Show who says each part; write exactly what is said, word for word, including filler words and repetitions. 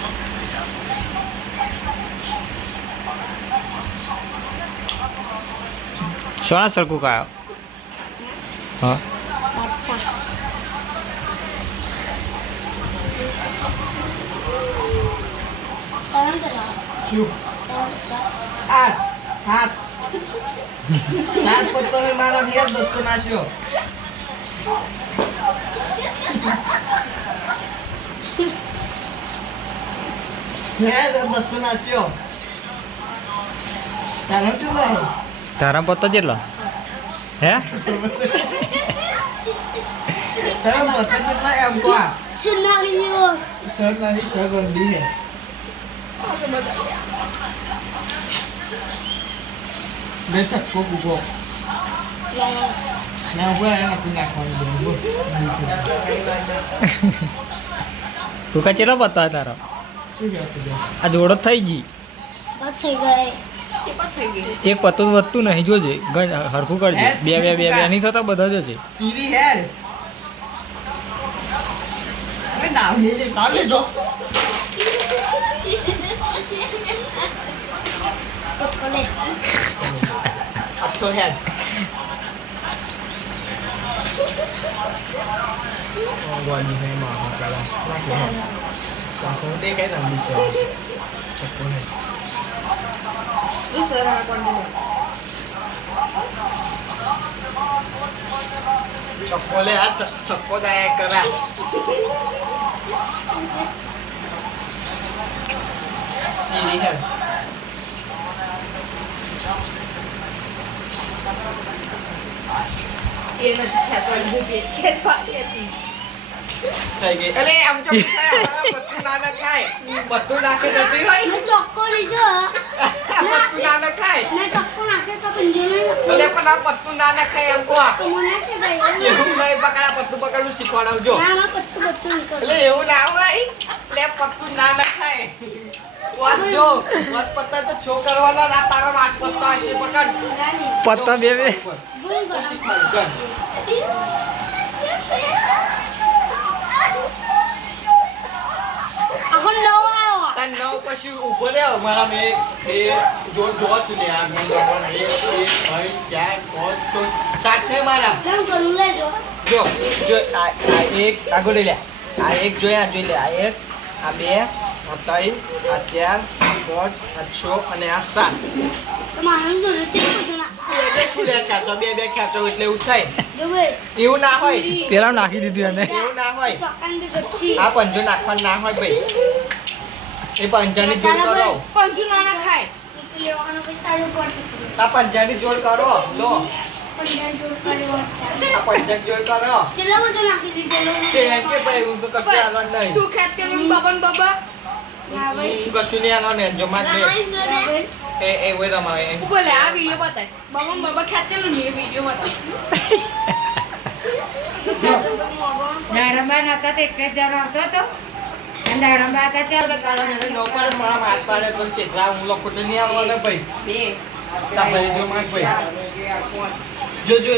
Speaker 1: सोना सरकू का हाँ
Speaker 2: अच्छा कौन चला
Speaker 3: શું આઠ સાત સાત પત્તો મે મારા ઘેર દસો નાખ્યો હે દસો નાખ્યો તારા શું ભાઈ
Speaker 1: तारा पत्ता जेटलो हे
Speaker 3: તારા પત્તા કેટલા એમ કો
Speaker 2: सुना लियो
Speaker 3: સર નહીં સર ગંદી હે બે છક્કો ગુગો ના ઉપર એને તું નાખવાનું દે
Speaker 1: तू का चेला पत्ता है तारा
Speaker 3: શું કહેતો
Speaker 1: आ जोड़त થઈ ગઈ
Speaker 2: बस થઈ ગઈ
Speaker 1: એક પત્તું વધતું નહીં જોજે હરખું કરજે બે બે બે બે નહીં થતા બધા જ છે
Speaker 3: પીરી હેડ અરે નાવ લે લે નાવ લે જો
Speaker 2: પકડે
Speaker 3: આપતો હેડ ગોની હે માં કાલા સાસો દે કે ના લીસો ચક્કો હે दूसरा कोनी चक्को ले आ चक्को जाए करा ये है
Speaker 4: ये ना खेतवा भूपी खेतवा लेती
Speaker 3: થઈ ગઈ અરે આમ ચક્કો બધું ના નખાય બધું નાખી દેતી હોય
Speaker 2: મેં ચોક્કો લીધો
Speaker 3: બધું ના નખાય
Speaker 2: મેં ચોક્કો નાખે તો પંજો
Speaker 3: અલે પણ આ બધું ના નખાય એમ કો
Speaker 2: મને છે ભાઈ
Speaker 3: એવું નહીં પકડા બધું પકડવું શીખવાડવજો
Speaker 2: ના ના પત્તું પત્તું નીકળ
Speaker 3: એટલે એવું ના હોય લે બધું ના નખાય વાત જો વાત પત્તા તો છો કરવાના ના તારો આઠ પત્તા હશે પકડ
Speaker 1: પત્તા બે બે
Speaker 2: ભૂલ ગયો
Speaker 3: શીખવાડ ગન
Speaker 2: આખો નવો આવ્યો
Speaker 3: તાર નવ પછી ઉભો રહ્યો મારા મે બે જો જો સુને આ ગન એક એક ત્રણ ચાર પાંચ છ સાત ને મારા
Speaker 2: કેમ કરું લેજો
Speaker 3: જો જો આ આ એક આગળ લે આ એક જોયા જોઈ લે આ એક આ બે આ ત્રણ આ ચાર આ પાંચ આ છ અને આ સાત
Speaker 2: તો મારું જો રીતે બધું ના
Speaker 3: બે બે ફૂલે ખેંચો બે બે ખેંચો એટલે એવું થાય
Speaker 2: જો ભાઈ
Speaker 3: એવું ના હોય
Speaker 1: પેલા નાખી દીધું એને
Speaker 3: એવું ના હોય
Speaker 2: ચોક્કાને બી ગચ્છી
Speaker 3: આ પંજો નાખવાનું ના હોય ભાઈ એ પંજાની જોડ કરો
Speaker 4: पंजू नाना खाए
Speaker 2: લેવાનો પૈસા જો પડતી
Speaker 3: આ પંજાની જોડ કરો લો
Speaker 2: પંજા જોડ કર્યો
Speaker 3: આ પંજાની જોડ કરો
Speaker 2: ચલો બધું નાખી દીધેલો
Speaker 3: તે એમ કે ભાઈ હું તો કશું આલવાનું નહીં
Speaker 4: तू खेत के बबन बाबा
Speaker 2: ના ભાઈ
Speaker 3: હું કશું નહીં આલવાનું એમ જો માં દે એ એ ઓય રમાવે એ
Speaker 4: बोले आ वीडियो बताए बबन बाबा खेत के नहीं वीडियो बता
Speaker 5: દાડમબા નતા તો એક જ જણ આવતો હતો અને દાડમબા હતા ચાલ
Speaker 3: કારણ એને નોકર મારા હાથ પાડે તો શેઠરા હું લખો તો નહીં આવવાના ભાઈ
Speaker 4: बे
Speaker 3: તા ભાઈ જો માં ભાઈ જો જો